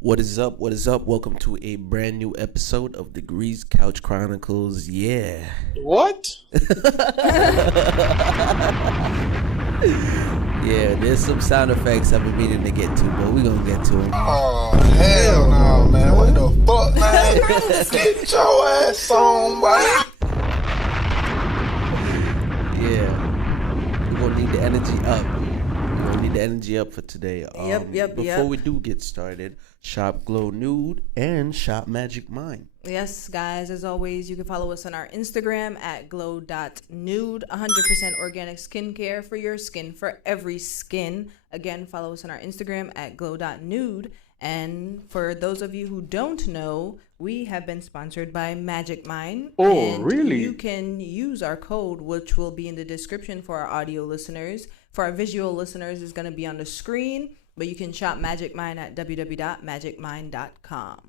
What is up? What is up? Welcome to a brand new episode of Degrees Couch Chronicles. Yeah. What? Yeah, there's some sound effects I've been meaning to get to, but we're going to get to them. Oh, hell no, man. What the fuck, man? Get your ass on, boy. Yeah. We're going to need the energy up. We're going to need the energy up for today. Before we do get started, shop Glow Nude and shop Magic Mind. Yes, guys, as always, you can follow us on our Instagram at glow.nude, 100% organic skincare for your skin, for every skin. Again, follow us on our Instagram at glow.nude. And for those of you who don't know, we have been sponsored by Magic Mind. Oh, really? You can use our code, which will be in the description for our audio listeners. For our visual listeners, it's going to be on the screen. But you can shop Magic Mind at www.magicmind.com.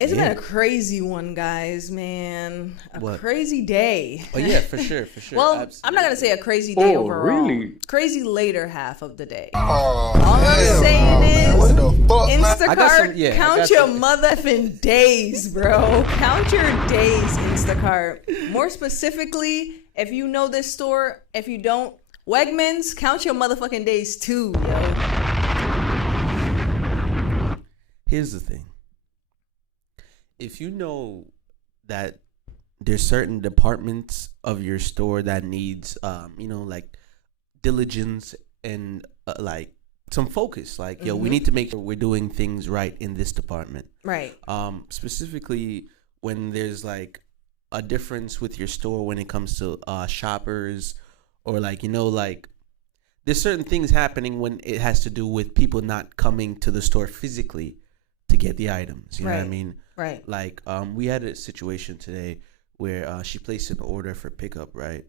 It's been a crazy one, guys, man. Crazy day. Oh, yeah, for sure. Well, Absolutely. I'm not going to say a crazy day overall. Really? Crazy later half of the day. Oh, All I'm saying is, what the fuck, Instacart, count your motherfucking days, bro. Count your days, Instacart. More specifically, if you know this store, if you don't, Wegmans, count your motherfucking days too, yo. Here's the thing. If you know that there's certain departments of your store that needs, like diligence and like some focus, like, yo, we need to make sure we're doing things right in this department. Right. Specifically when there's like a difference with your store when it comes to shoppers or like, there's certain things happening when it has to do with people not coming to the store physically to get the items. You know what I mean? Right. Like, we had a situation today where she placed an order for pickup, right?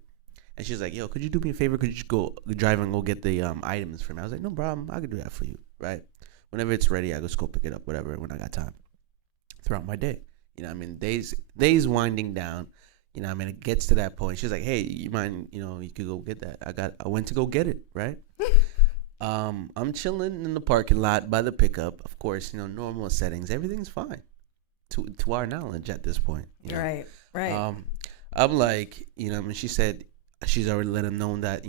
And she's like, yo, could you do me a favor? Could you go drive and go get the items for me? I was like, no problem. I could do that for you, right? Whenever it's ready, I just go pick it up, whatever, when I got time. Throughout my day. You know what I mean? Days winding down. You know what I mean? It gets to that point. She's like, hey, you mind, you could go get that. I went to go get it, right? I'm chilling in the parking lot by the pickup. Of course, normal settings. Everything's fine. To our knowledge at this point. Right. I'm like, she said she's already let him know that,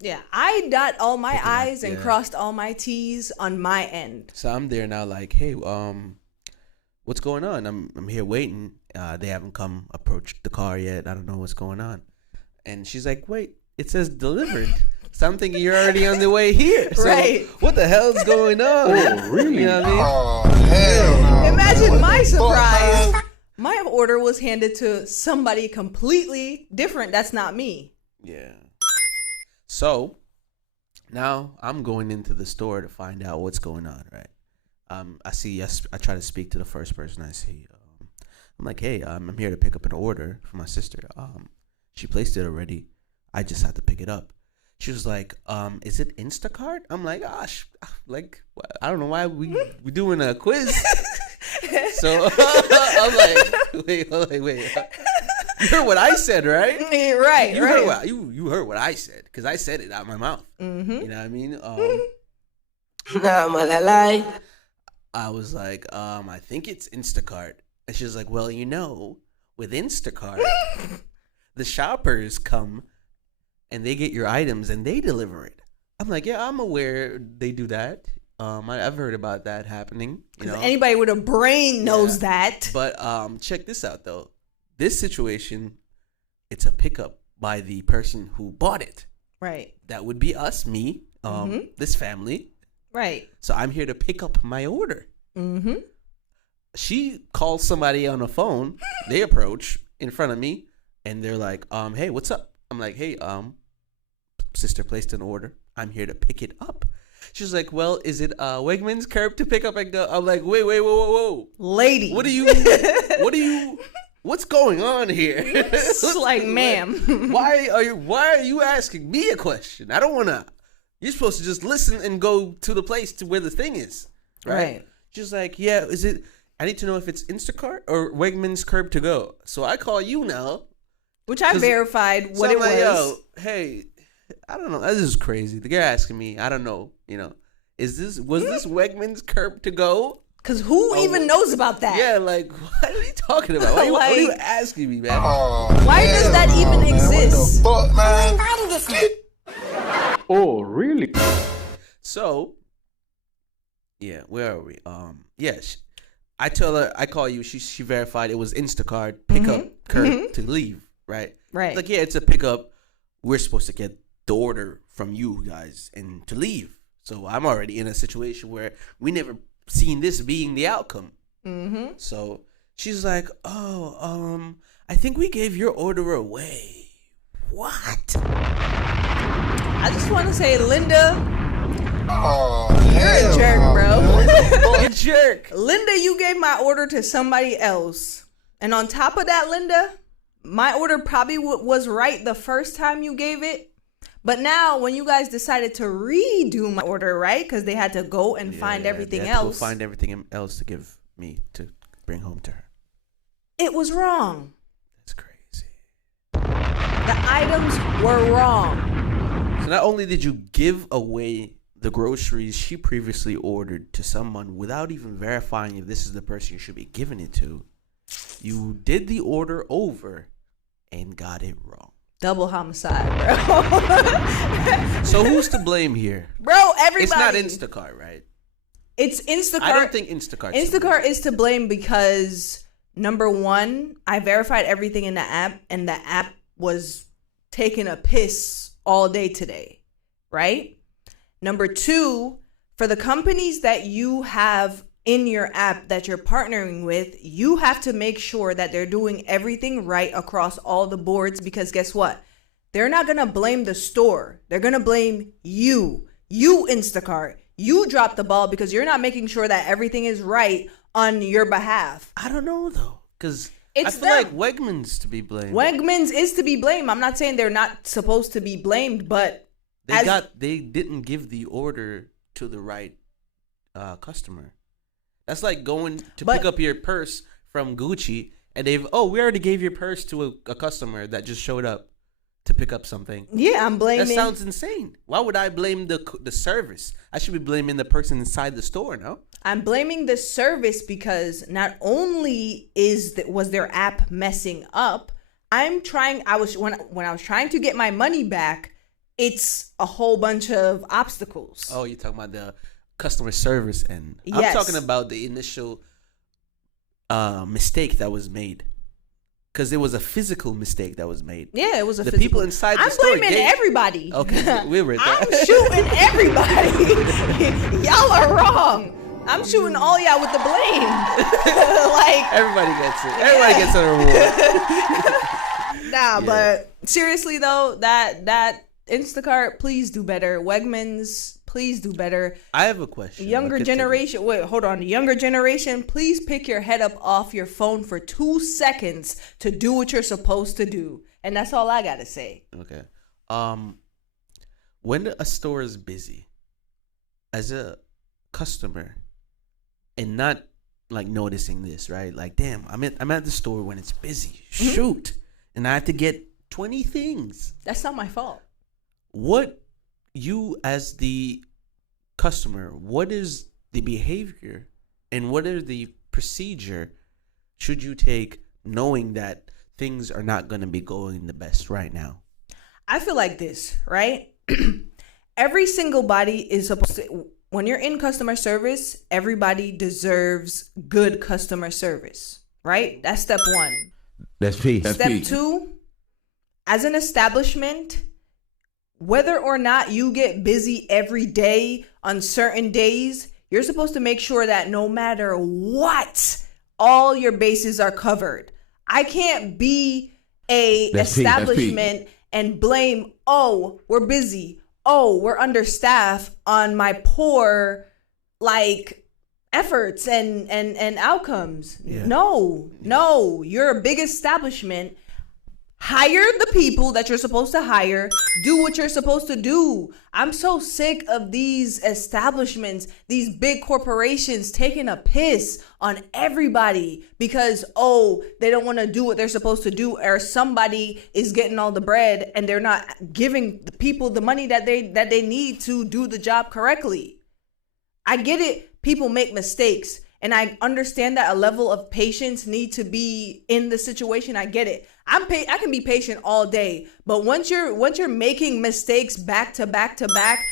Yeah, I dot all my I's and crossed all my T's on my end. So I'm there now like, hey, what's going on? I'm here waiting. They haven't come approached the car yet. I don't know what's going on. And she's like, wait, it says delivered. So I'm thinking you're already on the way here. So right. What the hell's going on? Oh, really? You know what I mean? Oh, hell no. Imagine my surprise. My order was handed to somebody completely different. That's not me. Yeah. So now I'm going into the store to find out what's going on, right? I try to speak to the first person I see. I'm like, hey, I'm here to pick up an order for my sister. She placed it already. I just have to pick it up. She was like, is it Instacart? I'm like, gosh, like, I don't know why we doing a quiz. So I'm like, wait. You heard what I said, right? Right, you right. You heard what I said, because I said it out of my mouth. Mm-hmm. You know what I mean? I was like, I think it's Instacart. And she was like, well, with Instacart, the shoppers come and they get your items and they deliver it. I'm like, yeah, I'm aware they do that. I've heard about that happening. Anybody with a brain knows that. But check this out, though. This situation, it's a pickup by the person who bought it. Right. That would be us, me, this family. Right. So I'm here to pick up my order. Mm-hmm. She calls somebody on the phone. They approach in front of me, and they're like, hey, what's up? I'm like, hey, sister placed an order. I'm here to pick it up. She's like, well, is it Wegmans curb to pick up and go? I'm like, wait, whoa. Lady. What's going on here? It's like, ma'am. Why are you asking me a question? I don't want to You're supposed to just listen and go to the place to where the thing is. Right. She's like, yeah, is it? I need to know if it's Instacart or Wegmans Curb to Go. So I call you now. Which I verified what it was. Yo, hey, I don't know. This is crazy. The guy asking me, I don't know. Was this Wegmans Curb to Go? Because who even knows about that? Yeah, like, what are you talking about? What are you asking me, man? Why does that even exist? What the fuck, man? Who invited this? Oh, really? So, yeah, where are we? Yes. I tell her, I call you. She verified it was Instacart pickup curb to leave, right? Right. Like, yeah, it's a pickup. We're supposed to get the order from you guys and to leave. So I'm already in a situation where we never seen this being the outcome. Mm-hmm. So she's like, oh, I think we gave your order away. What? I just want to say, Linda, you're a jerk, bro. You jerk. Linda, you gave my order to somebody else. And on top of that, Linda, my order probably was right the first time you gave it. But now, when you guys decided to redo my order, right? Because they had to go and find everything else. Go find everything else to give me to bring home to her. It was wrong. That's crazy. The items were wrong. So not only did you give away the groceries she previously ordered to someone without even verifying if this is the person you should be giving it to, you did the order over and got it wrong. Double homicide, bro. So who's to blame here? Bro, everybody. It's not Instacart, right? It's Instacart. I don't think Instacart. Instacart is to blame because, number one, I verified everything in the app, and the app was taking a piss all day today, right? Number two, for the companies that you have in your app that you're partnering with, you have to make sure that they're doing everything right across all the boards, because guess what? They're not going to blame the store. They're going to blame you. You, Instacart. You dropped the ball because you're not making sure that everything is right on your behalf. I don't know, though, because I feel them. like Wegmans to be blamed. Wegmans is to be blamed. I'm not saying they're not supposed to be blamed, but they didn't give the order to the right customer. That's like going to pick up your purse from Gucci and we already gave your purse to a customer that just showed up to pick up something. Yeah, I'm blaming. That sounds insane. Why would I blame the service? I should be blaming the person inside the store, no? I'm blaming the service because not only was their app messing up, when I was trying to get my money back, it's a whole bunch of obstacles. Oh, you're talking about the customer service and yes. I'm talking about the initial mistake that was made, because there was a physical mistake that was made. Yeah, it was the people inside the store. I'm blaming everybody. Okay, we were. I'm shooting everybody. Y'all are wrong. I'm shooting all y'all with the blame. Like everybody gets it. Everybody gets a reward. Nah, but seriously though, that Instacart, please do better. Wegmans, please do better. I have a question. Younger generation, wait, hold on. The younger generation, please pick your head up off your phone for 2 seconds to do what you're supposed to do. And that's all I gotta say. Okay. When a store is busy, as a customer, and not like noticing this, right? Like, damn, I'm at the store when it's busy. Shoot, and I have to get 20 things. That's not my fault. What you as the customer, what is the behavior and what is the procedure should you take knowing that things are not going to be going the best right now? I feel like this, right? Every single body is supposed to, when you're in customer service, everybody deserves good customer service, right? That's step one. That's peace. Step two, as an establishment, whether or not you get busy every day on certain days, you're supposed to make sure that no matter what, all your bases are covered. I can't be That's establishment and blame, oh, we're busy. Oh, we're understaffed on my poor, efforts and outcomes. Yeah. No, you're a big establishment. hire the people that you're supposed to hire, do what you're supposed to do. I'm so sick of these establishments, these big corporations taking a piss on everybody because, they don't want to do what they're supposed to do, or somebody is getting all the bread and they're not giving the people the money that they need to do the job correctly. I get it. People make mistakes. And I understand that a level of patience need to be in the situation. I get it. I can be patient all day, but once you're making mistakes back to back to back,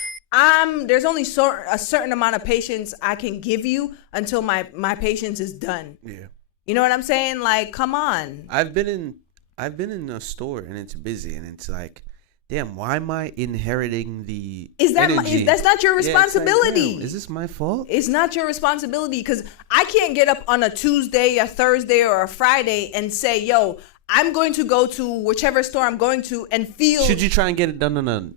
there's only a certain amount of patience I can give you until my patience is done. Yeah. You know what I'm saying? Like, come on. I've been in a store and it's busy and it's like, damn, why am I inheriting the energy? That's not your responsibility. Like, damn, is this my fault? It's not your responsibility because I can't get up on a Tuesday, a Thursday, or a Friday and say, yo, I'm going to go to whichever store I'm going to and feel. Should you try and get it done on a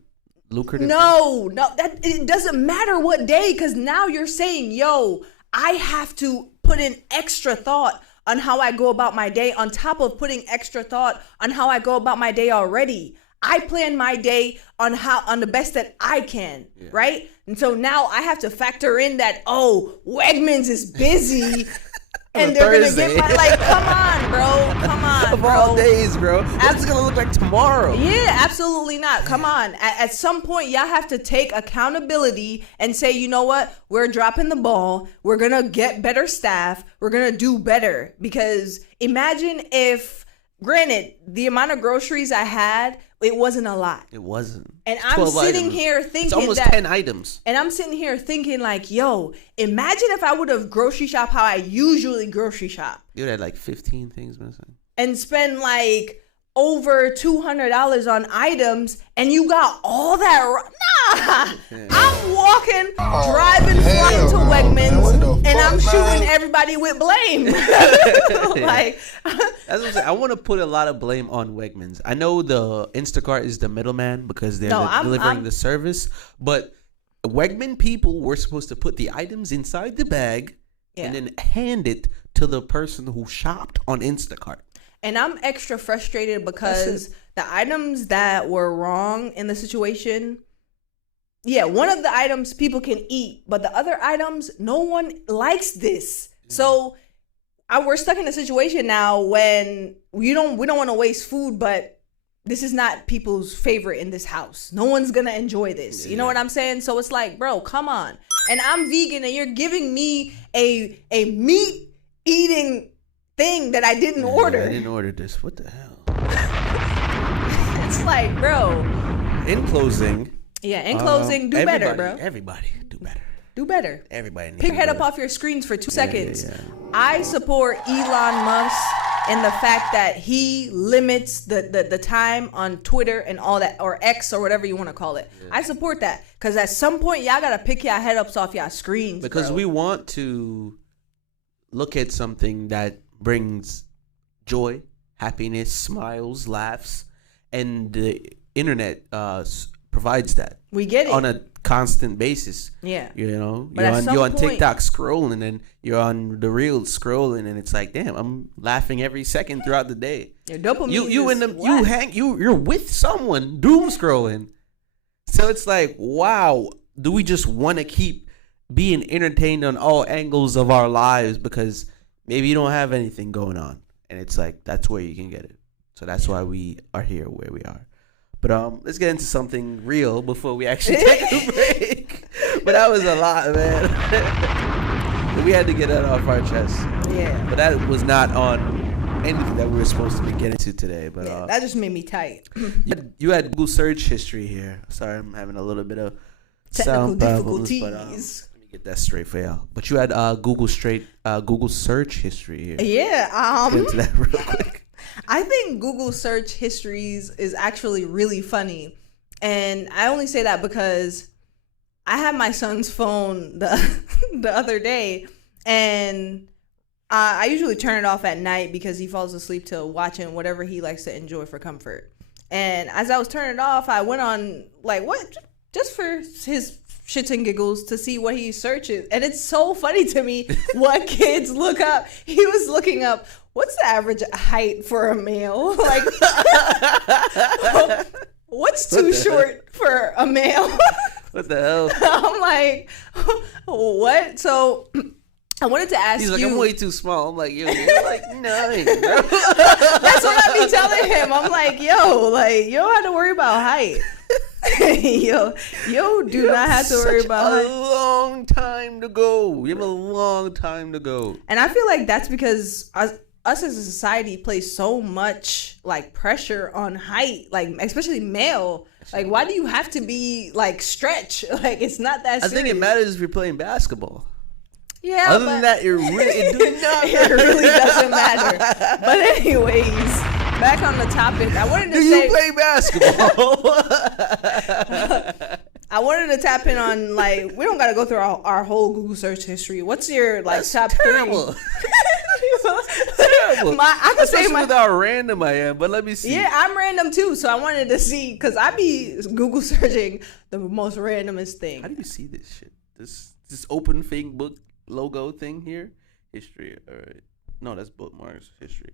lucrative? No, it doesn't matter what day, because now you're saying, yo, I have to put in extra thought on how I go about my day on top of putting extra thought on how I go about my day already. I plan my day on the best that I can, right? And so now I have to factor in that, Wegmans is busy. And they're going to get come on, bro. Come on, of bro. all days, bro. It's going to look like tomorrow. Yeah, absolutely not. Come on. At some point, y'all have to take accountability and say, you know what? We're dropping the ball. We're going to get better staff. We're going to do better. Because imagine if, granted, the amount of groceries I had, it wasn't a lot. It wasn't. And I'm sitting here thinking it's almost 10 items. And I'm sitting here thinking like, yo, imagine if I would have grocery shop how I usually grocery shop. You had like 15 things missing. And spend like over $200 on items and you got all that. Yeah. I'm walking, driving, flying to Wegmans, and I'm shooting everybody with blame. Like, that's what I'm saying. I want to put a lot of blame on Wegmans. I know the Instacart is the middleman because they're delivering the service, but Wegman people were supposed to put the items inside the bag and then hand it to the person who shopped on Instacart. And I'm extra frustrated because the items that were wrong in the situation, one of the items people can eat, but the other items, no one likes this. So we're stuck in a situation now when we don't want to waste food, but this is not people's favorite in this house. No one's going to enjoy this. You know what I'm saying? So it's like, bro, come on. And I'm vegan and you're giving me a meat eating thing that I didn't order. I didn't order this. What the hell? It's like, bro. In closing, do better, bro. Everybody, do better. Do better. Everybody needs Pick your head up off your screens for 2 seconds. I support Elon Musk and the fact that he limits the time on Twitter and all that, or X or whatever you want to call it. Yeah. I support that because at some point y'all gotta pick your head ups off your screens. Because we want to look at something that brings joy, happiness, smiles, laughs, and the internet provides that. We get it on a constant basis. Yeah, you know, but you're on TikTok scrolling, and you're on the Reels scrolling, and it's like, damn, I'm laughing every second throughout the day. Your dopamine. You're with someone doom scrolling, so it's like, wow, do we just want to keep being entertained on all angles of our lives because maybe you don't have anything going on, and it's like that's where you can get it. So that's why we are here where we are. But let's get into something real before we actually take a break. But that was a lot, man. We had to get that off our chest. Yeah. But that was not on anything that we were supposed to be getting to today. But that just made me tight. You had Google search history here. Sorry, I'm having a little bit of technical sound difficulties. Problems, but let me get that straight for y'all. But you had Google search history here. Yeah. Get into that real quick. I think Google search histories is actually really funny. And I only say that because I had my son's phone the other day, and I usually turn it off at night because he falls asleep to watching whatever he likes to enjoy for comfort. And as I was turning it off, I went on, like, what? Just for his shits and giggles to see what he searches. And it's so funny to me what kids look up. He was looking up, what's the average height for a male? Like, what's too short for a male? What the hell? I'm like, what? So I wanted to ask you. He's like, I'm way too small. I'm like, yo, you're like 9, bro. That's what I be telling him. I'm like, yo, you don't have to worry about height. yo, do not have to worry about height. A long time to go. You have a long time to go. And I feel like that's because us as a society place so much like pressure on height, like especially male. Like, why do you have to be like stretch? Like, it's not that serious. I think it matters if you're playing basketball. Yeah. Other than that, it really doesn't matter. But anyways, back on the topic, I wanted to say. Do you play basketball? I wanted to tap in on, like, we don't got to go through our whole Google search history. What's your, like, top terrible. 3? Terrible. I could say with how random I am, but let me see. Yeah, I'm random too, so I wanted to see, because I be Google searching the most randomest thing. How do you see this shit? This open fake book logo thing here? History. All right. No, that's bookmarks. History.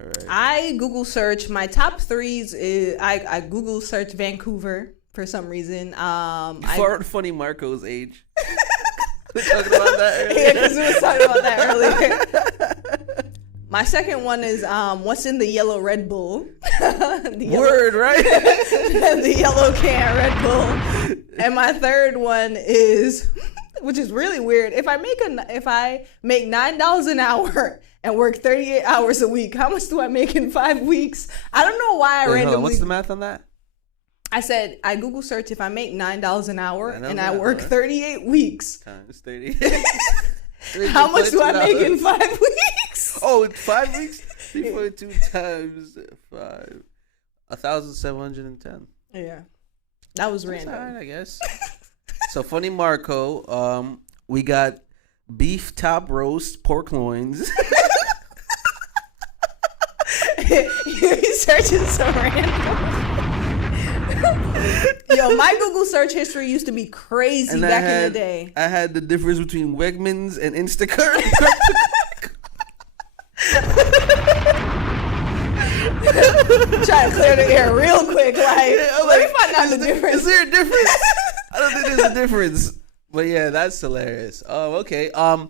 All right. I Google search, my top 3s is, I Google search Vancouver for some reason. For funny Marco's age. We were talking about that earlier. Yeah, because we were talking about that earlier. My second one is what's in the yellow Red Bull. Word, right? The yellow can Red Bull. And my third one is, which is really weird, if I make $9 an hour and work 38 hours a week, how much do I make in 5 weeks? I don't know why I randomly. What's the math on that? I said, I Google search if I make $9 an hour and I work 38 weeks. Times 30. How much do I make in 5 weeks? Oh, in 5 weeks? 3.2 times 5. 1,710. Yeah. That was random. All right, I guess. So, funny Marco, we got beef top roast, pork loins. You're searching so random. Yo, my Google search history used to be crazy back in the day. I had the difference between Wegmans and Instacart. Trying to clear the air real quick. Let me find out the difference. Is there a difference? I don't think there's a difference. But yeah, that's hilarious. Okay. I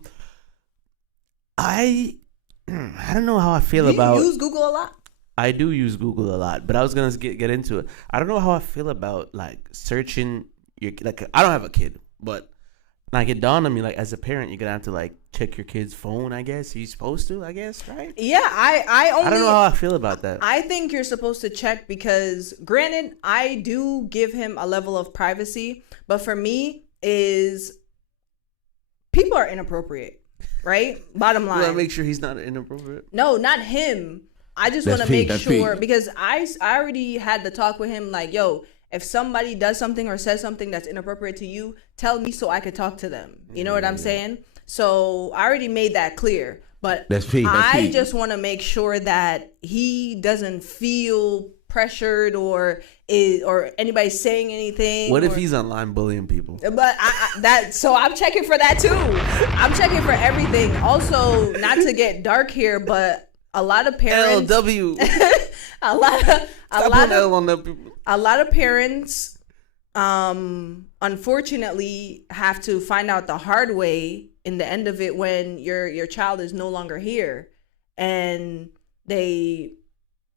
don't know how I feel about. You use Google a lot? I do use Google a lot, but I was gonna get into it. I don't know how I feel about like searching your, like, I don't have a kid, but like it dawned on me, like, as a parent, you're gonna have to like check your kid's phone. I guess you're supposed to. I guess, right? Yeah, I don't know how I feel about that. I think you're supposed to check because, granted, I do give him a level of privacy, but for me, is people are inappropriate, right? Bottom line. You wanna make sure he's not inappropriate? No, not him. I just want to make sure, because I already had the talk with him, like, yo, if somebody does something or says something that's inappropriate to you, tell me so I could talk to them. You know what I'm saying? So I already made that clear. But I just want to make sure that he doesn't feel pressured or anybody saying anything. What if he's online bullying people? But so I'm checking for that too. I'm checking for everything. Also, not to get dark here, but a lot of parents. LW. a lot of parents, unfortunately, have to find out the hard way in the end of it when your child is no longer here, and they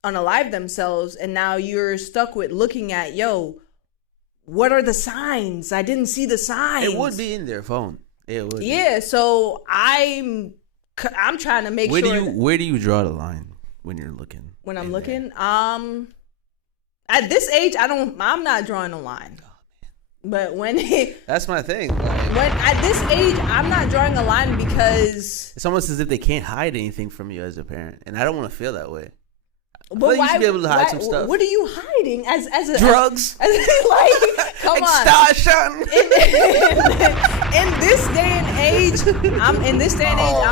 unalive themselves, and now you're stuck with looking at, yo, what are the signs? I didn't see the signs. It would be in their phone. It would. Yeah. So I'm trying to make sure. Where do you draw the line when you're looking? When I'm looking, at this age, I'm not drawing a line. But that's my thing. When at this age, I'm not drawing a line because it's almost as if they can't hide anything from you as a parent, and I don't want to feel that way. But you should be able to hide some stuff. What are you hiding as a drugs? Come on. In this day and age, I'm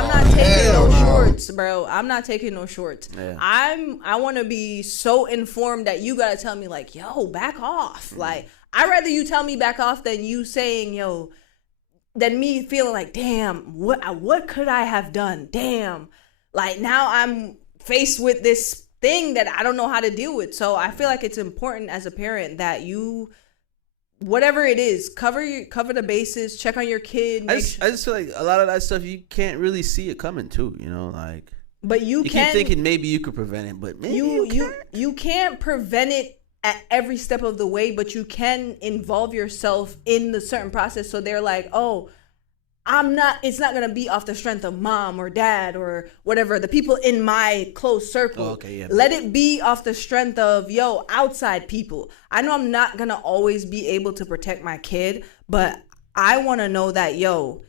not taking no shorts, bro. I'm not taking no shorts. Yeah. I want to be so informed that you gotta tell me, like, yo, back off. Like, I'd rather you tell me back off than you saying, yo, than me feeling like, damn, what could I have done? Damn. Like, now I'm faced with this thing that I don't know how to deal with. So I feel like it's important as a parent that you, whatever it is, cover the bases, check on your kid. I just feel like a lot of that stuff you can't really see it coming too, you know, like. But you keep can, thinking maybe you could prevent it, but maybe you can't prevent it at every step of the way, but you can involve yourself in the certain process. So they're like, oh, it's not gonna be off the strength of mom or dad or whatever, the people in my close circle. Oh, okay, yeah. Let it be off the strength of, yo, outside people. I know I'm not gonna always be able to protect my kid, but I want to know that, yo,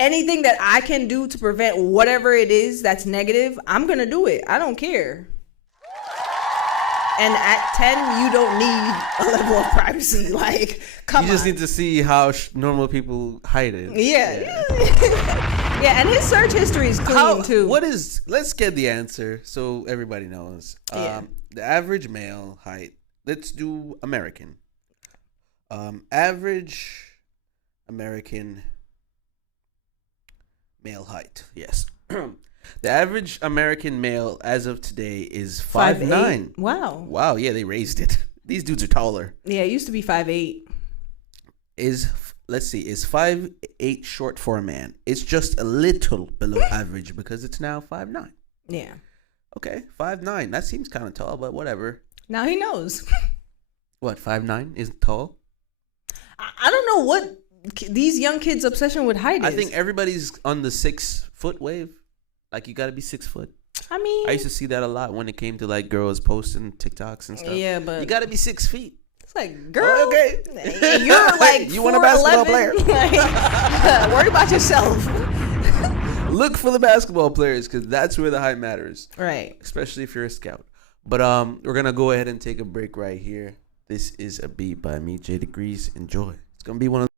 anything that I can do to prevent whatever it is that's negative, I'm gonna do it. I don't care. And at 10, you don't need a level of privacy. Like, come on. You just need to see how normal people hide it. Yeah. Yeah, and his search history is clean, too. Let's get the answer so everybody knows. Yeah. The average male height. Let's do American. Average American male height. Yes. The average American male as of today is 5'9". Wow. Wow, yeah, they raised it. These dudes are taller. Yeah, it used to be 5'8". Is 5'8" short for a man? It's just a little below average because it's now 5'9". Yeah. Okay, 5'9". That seems kind of tall, but whatever. Now he knows. What, 5'9" is tall? I don't know what these young kids' obsession with height is. I think everybody's on the 6 foot wave. Like, you got to be 6 foot. I mean, I used to see that a lot when it came to like girls posting TikToks and stuff. Yeah, but you got to be 6 feet. It's like, girl, okay, you're like you want a basketball 4'11". player? Like, worry about yourself. Look for the basketball players because that's where the height matters. Right. Especially if you're a scout. But we're gonna go ahead and take a break right here. This is a beat by me, J Degrees. Enjoy. It's gonna be one of.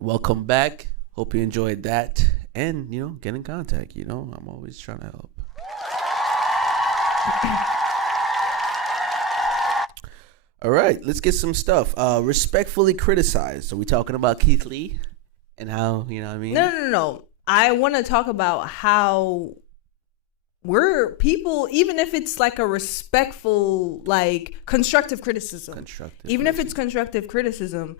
Welcome back. Hope you enjoyed that. And, you know, get in contact. You know, I'm always trying to help. All right, let's get some stuff. Respectfully criticized. So we talking about Keith Lee and how, you know what I mean? No. I want to talk about how we're people, even if it's like a respectful, like constructive criticism. Even if it's constructive criticism,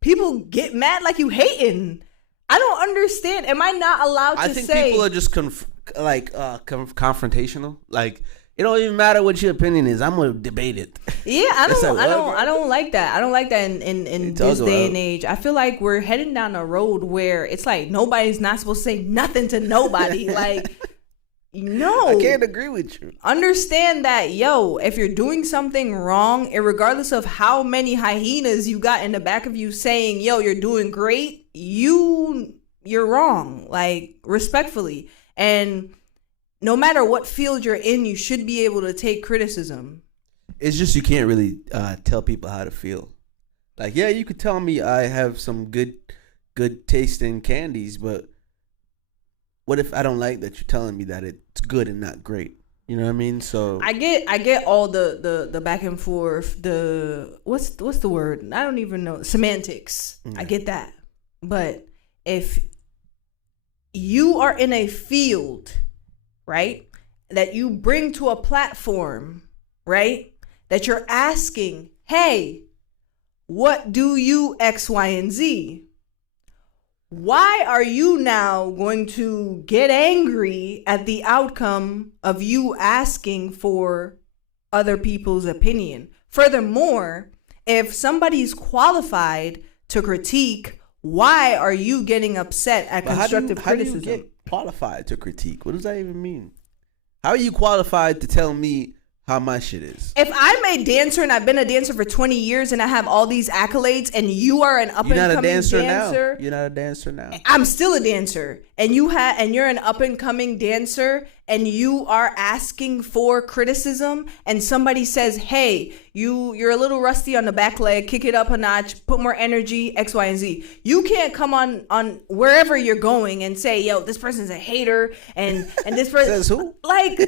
people get mad like you hating. I don't understand. Am I not allowed to say? I think people are just confrontational. Like, it don't even matter what your opinion is. I'm gonna debate it. Yeah, I don't like that. I don't like that in this day and age. I feel like we're heading down a road where it's like nobody's not supposed to say nothing to nobody. Like, no, I can't agree with you. Understand that, yo, if you're doing something wrong, regardless of how many hyenas you got in the back of you saying, yo, you're doing great, you're wrong. Like, respectfully. And no matter what field you're in, you should be able to take criticism. It's just you can't really tell people how to feel. Like, yeah, you could tell me I have some good tasting candies, but what if I don't like that you're telling me that it's good and not great? You know what I mean? So I get all the back and forth, the what's the word? I don't even know. Semantics. I get that. But if you are in a field, right, that you bring to a platform, right, that you're asking, hey, what do you X, Y, and Z? Why are you now going to get angry at the outcome of you asking for other people's opinion? Furthermore, if somebody's qualified to critique, why are you getting upset at constructive criticism? How do you get qualified to critique? What does that even mean? How are you qualified to tell me how my shit is? If I'm a dancer and I've been a dancer for 20 years and I have all these accolades and you are an up-and-coming dancer. You're not a dancer now. I'm still a dancer. And you're an up-and-coming dancer and you are asking for criticism and somebody says, hey, you're a little rusty on the back leg, kick it up a notch, put more energy, X, Y, and Z. You can't come on wherever you're going and say, yo, this person's a hater and this person says who? Like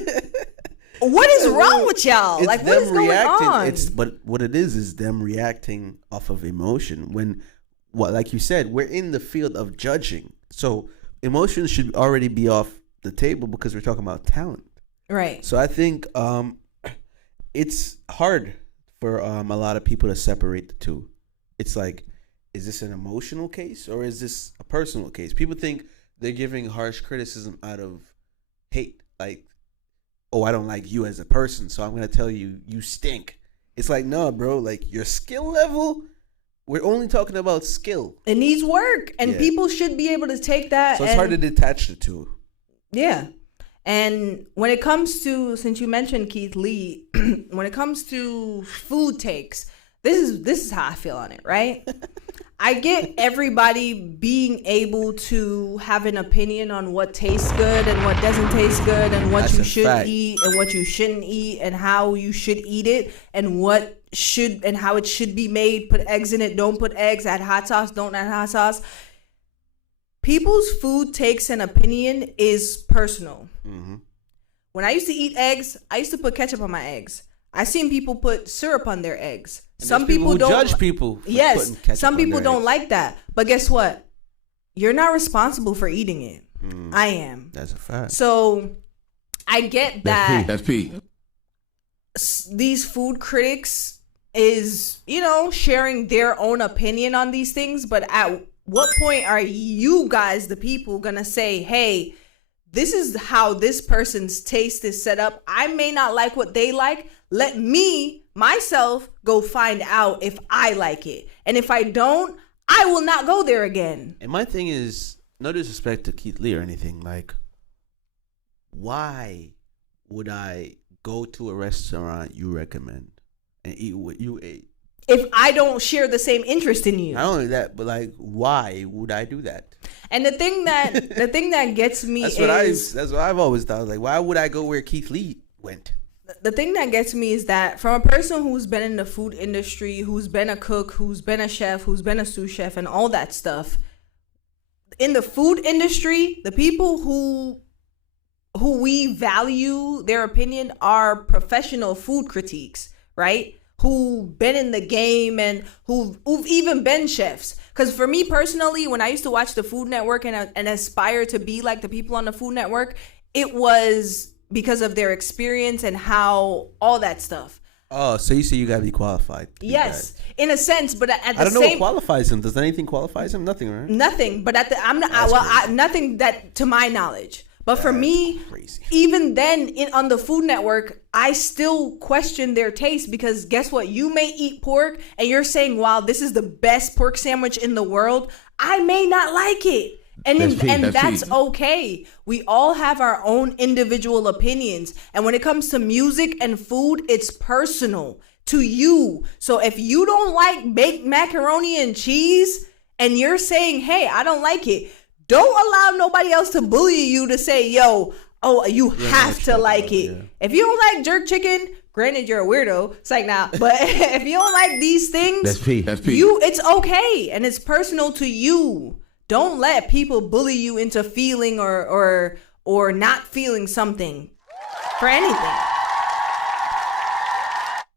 What is wrong with y'all? It's Like, what is going on? But what it is them reacting off of emotion. When, like you said, we're in the field of judging, so emotions should already be off the table because we're talking about talent. Right. So I think it's hard for a lot of people to separate the two. It's like, is this an emotional case or is this a personal case? People think they're giving harsh criticism out of hate. Like, oh, I don't like you as a person, so I'm going to tell you, you stink. It's like, no, bro, like your skill level, we're only talking about skill. It needs work, and people should be able to take that. So it's hard to detach the two. Yeah. And when it comes to, since you mentioned Keith Lee, when it comes to food takes, this is how I feel on it, right? I get everybody being able to have an opinion on what tastes good and what doesn't taste good and what you should eat and what you shouldn't eat and how you should eat it and what should and how it should be made. Put eggs in it, don't put eggs, add hot sauce, don't add hot sauce. People's food takes and opinion is personal. Mm-hmm. When I used to eat eggs, I used to put ketchup on my eggs. I seen people put syrup on their eggs. And some people don't judge people. Yes, some people don't like that. But guess what? You're not responsible for eating it. I am. That's a fact. So I get that. That's Pete. These food critics is, sharing their own opinion on these things. But at what point are you guys, the people, gonna say, hey, this is how this person's taste is set up. I may not like what they like. Let me, myself, go find out if I like it. And if I don't, I will not go there again. And my thing is, no disrespect to Keith Lee or anything, like, why would I go to a restaurant you recommend and eat what you ate? If I don't share the same interest in you. Not only that, but like, why would I do that? And the thing that gets me that's what I've always thought. Like, why would I go where Keith Lee went? The thing that gets me is that from a person who's been in the food industry, who's been a cook, who's been a chef, who's been a sous chef, and all that stuff, in the food industry, the people who we value their opinion are professional food critiques, right? Who've been in the game and who've even been chefs. Because for me personally, when I used to watch the Food Network and aspire to be like the people on the Food Network, it was because of their experience and how all that stuff. Oh, so you say you gotta be qualified? Yes, in a sense, but at the same, I don't know what qualifies him. Does anything qualifies him? Nothing, right? Nothing. But nothing that to my knowledge. But for me, crazy. Even then, on the Food Network, I still question their taste because guess what? You may eat pork and you're saying, wow, this is the best pork sandwich in the world. I may not like it. And that's okay. We all have our own individual opinions. And when it comes to music and food, it's personal to you. So if you don't like baked macaroni and cheese and you're saying, hey, I don't like it, don't allow nobody else to bully you to say, you have to like it. Yeah. If you don't like jerk chicken, granted you're a weirdo, it's like, nah. But if you don't like these things, that's Pete. It's okay. And it's personal to you. Don't let people bully you into feeling or not feeling something for anything.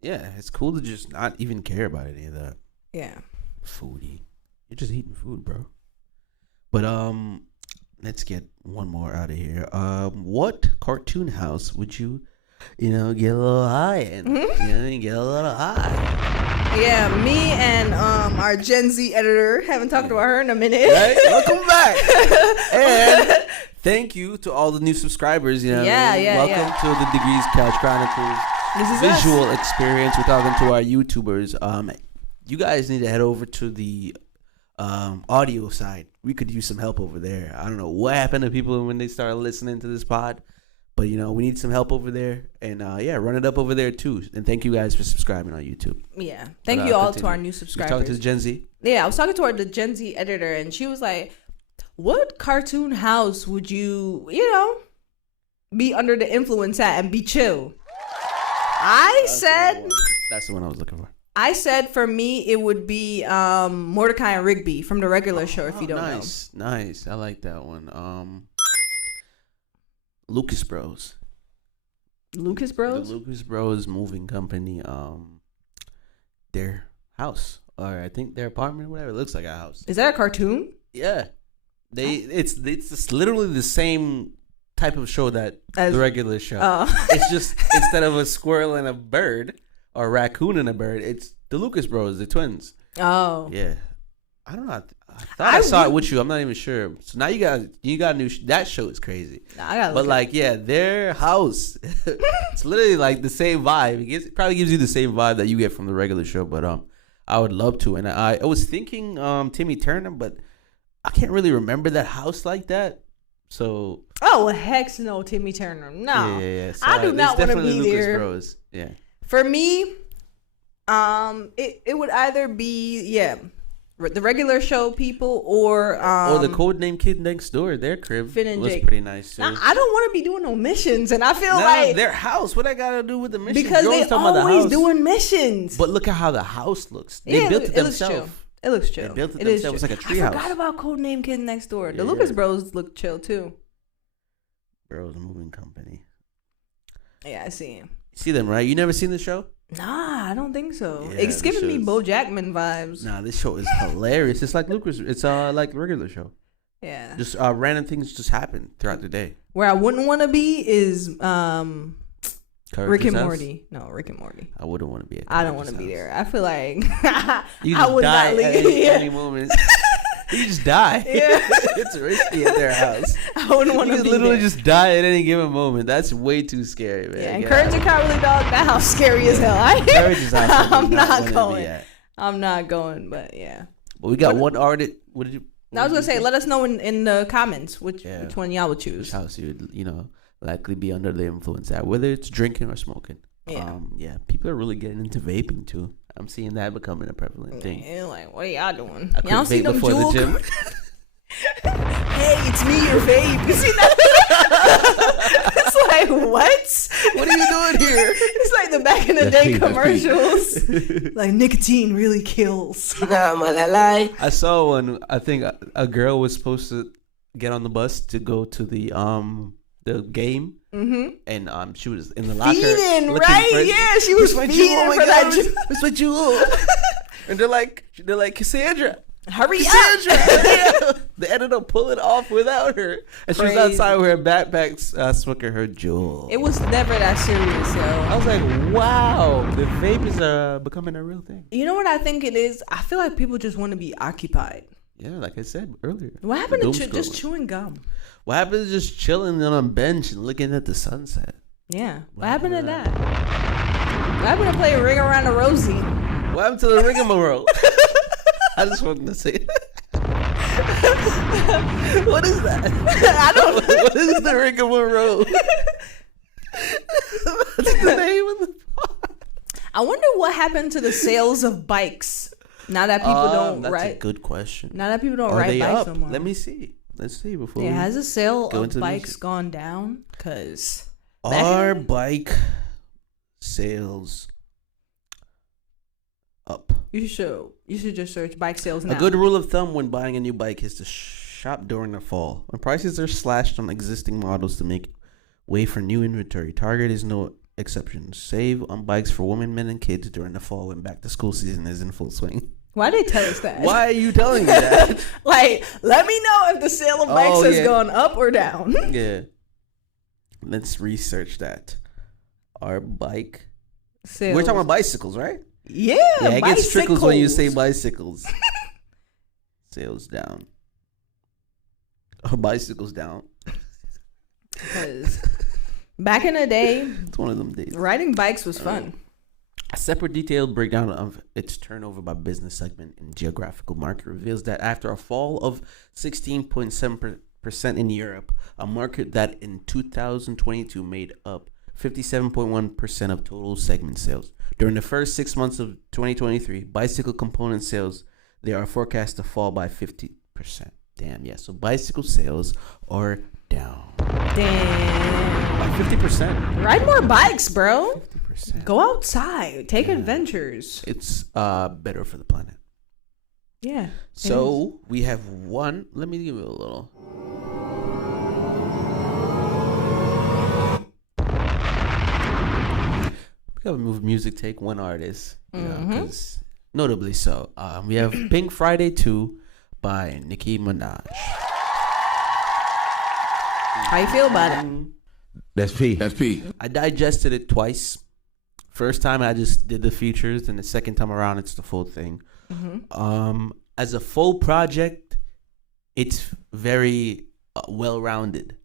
Yeah, it's cool to just not even care about any of that. Yeah. Foodie. You're just eating food, bro. But let's get one more out of here. What cartoon house would you get a little high in? Mm-hmm. Get a little high. Yeah, me and our Gen Z editor haven't talked about her in a minute. Right? Welcome back. And thank you to all the new subscribers. Welcome to the Degrees Couch Chronicles visual experience. We're talking to our YouTubers. You guys need to head over to the audio side. We could use some help over there. I don't know what happened to people when they started listening to this pod, but we need some help over there. And run it up over there too. And thank you guys for subscribing on YouTube. Yeah, thank you all to our new subscribers. You're talking to the Gen Z. Yeah, I was talking to the Gen Z editor, and she was like, "What cartoon house would you be under the influence at and be chill?" That's the one I was looking for. I said for me it would be Mordecai and Rigby from the regular show. If you don't know, nice. I like that one. Lucas Bros. Lucas The Bros? Lucas Bros moving company, their house, or I think their apartment, whatever. It looks like a house. Is that a cartoon? Yeah, it's just literally the same type of show that As- the regular show. Oh. It's just instead of a squirrel and a bird, or a raccoon and a bird, it's the Lucas Bros, the twins. Oh. Yeah, I don't know. I thought I saw it with you. I'm not even sure. So now you got new. That show is crazy. Nah, I gotta But look like, yeah, their house, it's literally like the same vibe. It probably gives you the same vibe that you get from the regular show. But I would love to. And I was thinking Timmy Turner, but I can't really remember that house like that. So Oh, heck no, Timmy Turner. No. yeah. So, I do not want to definitely be Lucas there. Bros. Yeah. For me, it would either be the regular show people or the Codename Kid Next Door. Their crib Finn and was Jake. pretty nice too. Now, I don't want to be doing no missions, and I feel Nah, like their house. What I gotta do with the mission? because You're they talking about the always house. doing missions. But look at how the house looks. They built it looks chill. themselves. It looks chill. They built it is themselves. chill. It's like a treehouse. I forgot about Codename Kid Next Door. The Yeah. Lucas Bros look chill too. Bros Moving Company. Yeah, I see him. See them, right? You never seen the show? Nah, I don't think so. Yeah, It's this giving me show is- Bo Jackman vibes. Nah, this show is hilarious. It's like Lucas. It's like a regular show. Yeah. Just random things just happen throughout the day. Where I wouldn't want to be is Rick Courageous and House? Morty. No, Rick and Morty. I wouldn't want to be. I don't want to be there. I feel like You I just would die not at leave. any moment. You just die. Yeah. It's risky at their house. I wouldn't want You to could be literally there. just die at any given moment. That's way too scary, man. Yeah, and Get Courage out. and Cowardly Dog, that house scary as hell. Courageous House, I I'm would not wanna be going. at. I'm not going, but yeah. But we got one artist. What did you? I was what gonna did say, you let us know in the comments which one y'all would Which choose. house you would, likely be under the influence at, whether it's drinking or smoking. Yeah. People are really getting into vaping too. I'm seeing that becoming a prevalent thing. Yeah, like, what are y'all doing? I Y'all quit see vape them before jewel? the gym. Hey, it's me, your vape. You see that? It's like, what? What are you doing here? It's like the back in the That's day peak, that's commercials. Like, nicotine really kills. I saw one. I think a girl was supposed to get on the bus to go to the game, and she was in the locker Feeding, looking right? for- Yeah, she was Where's my feeding jewel? Oh my for God, that where's- jewel. Where's my jewel? And they're like Cassandra. Hurry up. Cassandra. They ended up pulling off without her, and she was Crazy. outside with her backpack, smoking her jewel. It was never that serious, yo. I was like, wow, the vape is becoming a real thing. You know what I think it is? I feel like people just want to be occupied. Yeah, like I said earlier. What happened to Doom just scrolling. chewing gum? What happened to just chilling on a bench and looking at the sunset? Yeah. What happened to that? What happened to play Ring Around the Rosie? What happened to the Rigamarole? I just wanted to say. What is that? I don't know. What is the Rigamarole? What's the name of the I wonder what happened to the sales of bikes. Now that people don't that's ride. a good question. Now that people don't Are ride they bikes up? no more. Let me see. Let's see before Yeah, we has the sale go of into the bikes music. gone down? Cause Are bike sales up? you should just search bike sales now. A good rule of thumb when buying a new bike is to shop during the fall. When prices are slashed on existing models to make way for new inventory, Target is no exception. Save on bikes for women, men, and kids during the fall when back to school season is in full swing. Why they tell us that? Why are you telling me that? Like, let me know if the sale of bikes Oh, has yeah. gone up or down. Yeah. Let's research that. Our bike. Sales. We're talking about bicycles, right? Yeah, Yeah, it gets trickles when you say bicycles. bicycles. Sales down. Or bicycles down. 'Cause back in the day, It's one of them days. riding bikes was fun. A separate detailed breakdown of its turnover by business segment and geographical market reveals that after a fall of 16.7% in Europe, a market that in 2022 made up 57.1% of total segment sales. During the first 6 months of 2023, bicycle component sales, they are forecast to fall by 50%. Damn, yeah. So bicycle sales are down Damn. by 50%. Ride more bikes, bro. 50%. Go outside. Take adventures. It's better for the planet. Yeah. So we have one. Let me give you a little. We have a music take, one artist, you know, because notably so. We have Pink Friday 2 by Nicki Minaj. How you feel about it? That's P. That's P. I digested it twice. First time I just did the features, and the second time around it's the full thing. As a full project, it's very well-rounded.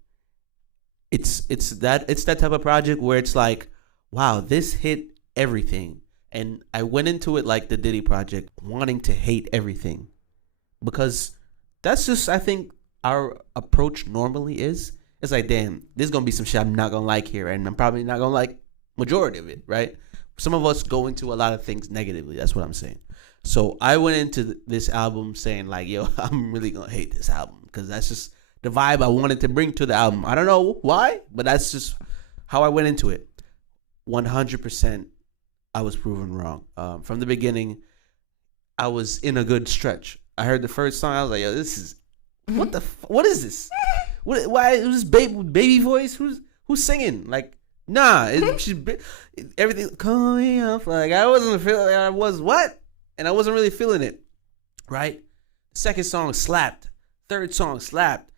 It's that type of project where it's like, wow, this hit everything. And I went into it like the Diddy project, wanting to hate everything, because that's just, I think, our approach normally is. It's like, damn, there's gonna be some shit I'm not gonna like here, and I'm probably not gonna like majority of it, right? Some of us go into a lot of things negatively. That's what I'm saying. So I went into this album saying like, yo, I'm really gonna hate this album, because that's just the vibe I wanted to bring to the album. I don't know why, but that's just how I went into it. 100%, I was proven wrong. From the beginning, I was in a good stretch. I heard the first song, I was like, yo, this is what is this? Why is this baby voice? Who's singing? Like, nah, everything coming up. Like, I wasn't feeling. I was what? And I wasn't really feeling it, right? Second song slapped. Third song slapped.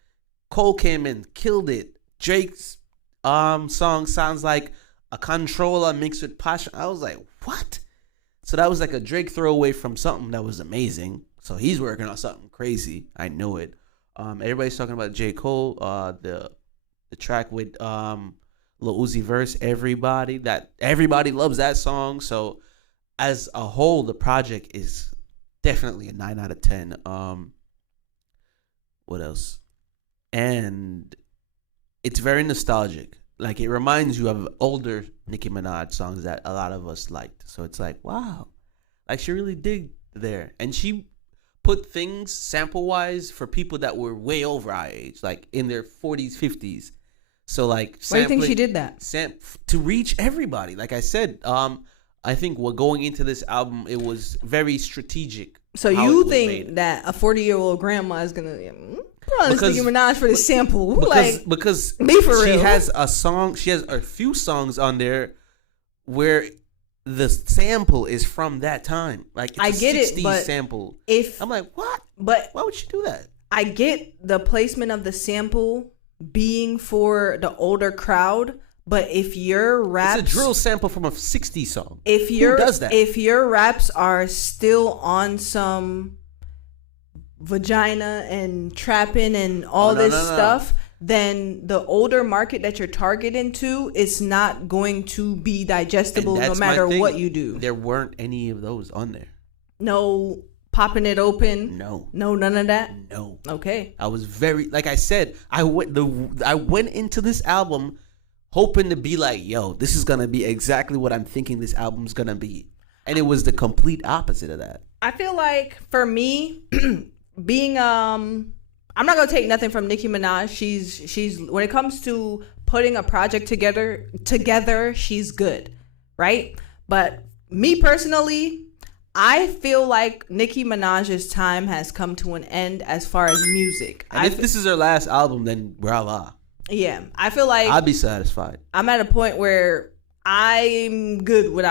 Cole came in, killed it. Drake's song sounds like a controller mixed with passion. I was like, what? So that was like a Drake throwaway from something that was amazing. So he's working on something crazy. I know it. Everybody's talking about J. Cole, the track with Lil Uzi Verse. Everybody loves that song. So as a whole, the project is definitely a 9 out of 10. What else? And it's very nostalgic. Like, it reminds you of older Nicki Minaj songs that a lot of us liked. So it's like, wow, like, she really dig there, and she put things sample-wise for people that were way over our age, like in their 40s, 50s. So, like, why do you think she did that? To reach everybody. Like I said, I think going into this album, it was very strategic. So you think that a 40-year-old grandma is gonna Nicki Minaj for the sample? Because be for real. She has a song. She has a few songs on there where the sample is from that time. Like, it's I get 60s it, but sample. I'm like, what? But why would she do that? I get the placement of the sample being for the older crowd, but if your raps, it's a drill sample from a 60s song. Who does that? If your raps are still on some vagina and trapping and all this stuff, then the older market that you're targeting to is not going to be digestible no matter what you do. There weren't any of those on there. No popping it open. No, none of that. No. Okay. I was very, like I said, I went into this album hoping to be like, yo, this is gonna be exactly what I'm thinking this album's gonna be, and it was the complete opposite of that. I feel like for me, being I'm not gonna take nothing from Nicki Minaj. She's when it comes to putting a project together, she's good, right? But me personally, I feel like Nicki Minaj's time has come to an end as far as music. And if this is her last album, then brava. Yeah, I feel like I'd be satisfied. I'm at a point where I'm good with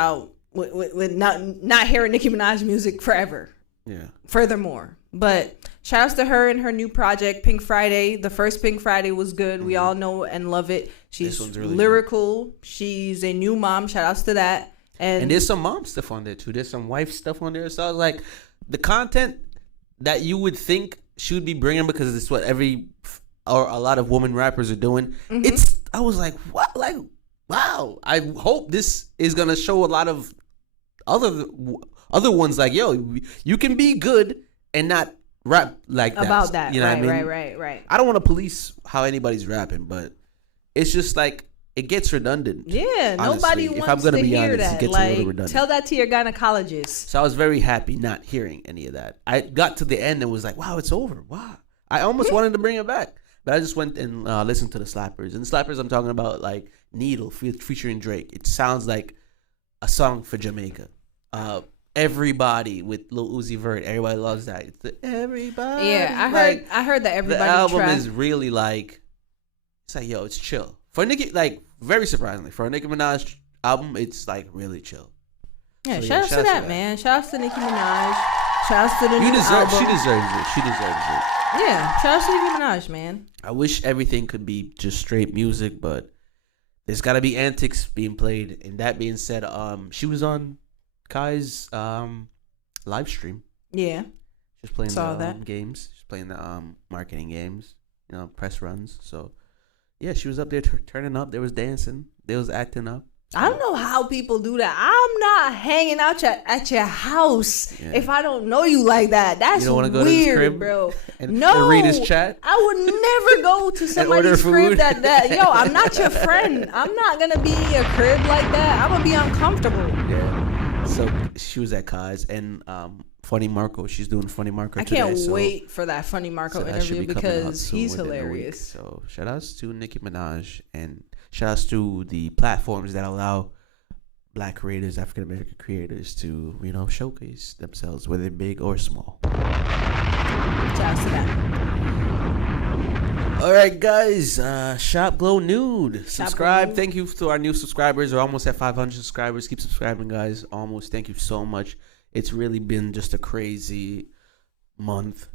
not hearing Nicki Minaj music forever. Yeah. Furthermore, but shout outs to her and her new project, Pink Friday. The first Pink Friday was good. Mm-hmm. We all know and love it. She's really lyrical. Good. She's a new mom. Shout outs to that. And there's some mom stuff on there too. There's some wife stuff on there. So I was like, the content that you would think she would be bringing, because it's what a lot of woman rappers are doing. Mm-hmm. I was like, what? Like, wow. I hope this is gonna show a lot of other ones. Like, yo, you can be good and not rap like that. About that. You know what I mean? Right. I don't want to police how anybody's rapping, but it's just like, it gets redundant. Yeah, honestly. Nobody wants to hear that. Like, tell that to your gynecologist. So I was very happy not hearing any of that. I got to the end and was like, wow, it's over. Wow. I almost wanted to bring it back. But I just went and listened to the slappers. And the slappers I'm talking about, like Needle featuring Drake. It sounds like a song for Jamaica. Everybody with Lil Uzi Vert. Everybody loves that. It's the everybody. Yeah, I heard that everybody. The album is really like, it's like, yo, it's chill. For Nicki, like, very surprisingly, for a Nicki Minaj album, it's like really chill. Yeah, So, shout out to that, man. Shout out to Nicki Minaj. Shout out to the new album. She deserves it. She deserves it. Yeah, shout out to Nicki Minaj, man. I wish everything could be just straight music, but there's got to be antics being played. And that being said, she was on Kai's live stream. Yeah. She's playing Saw the that. games. She's playing the marketing games, press runs. So, yeah, she was up there turning up. There was dancing. There was acting up. I don't know how people do that. I'm not hanging out at your house if I don't know you like that. That's You don't weird, go to his crib bro. and No, read his chat? I would never go to somebody's order crib food? that yo, I'm not your friend. I'm not gonna be in your crib like that. I'm gonna be uncomfortable. Yeah. So she was at Kai's and Funny Marco. She's doing Funny Marco I today. can't so, wait for that Funny Marco that should interview be coming out because soon he's within a week. hilarious. So shout outs to Nicki Minaj and shout outs to the platforms that allow Black creators, African American creators to, showcase themselves, whether big or small. Shout out to that. All right, guys. Shop Glow Nude. Subscribe. Nude. Thank you to our new subscribers. We're almost at 500 subscribers. Keep subscribing, guys. Almost. Thank you so much. It's really been just a crazy month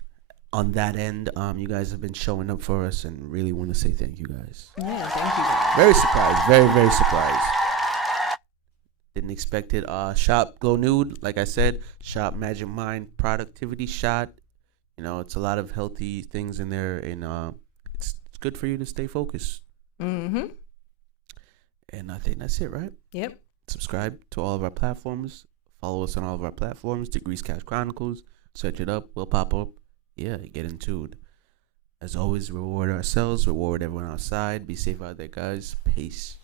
on that end. You guys have been showing up for us and really want to say thank you, guys. Yeah, thank you guys. Very surprised. Very, very surprised. Didn't expect it. Shop Glow Nude, like I said, Shop Magic Mind Productivity Shot. It's a lot of healthy things in there, and it's good for you to stay focused. Mm-hmm. And I think that's it, right? Yep. Subscribe to all of our platforms. Follow us on all of our platforms. Degrees CouchChronicles. Search it up. We'll pop up. Yeah, get into it. As always, reward ourselves. Reward everyone outside. Be safe out there, guys. Peace.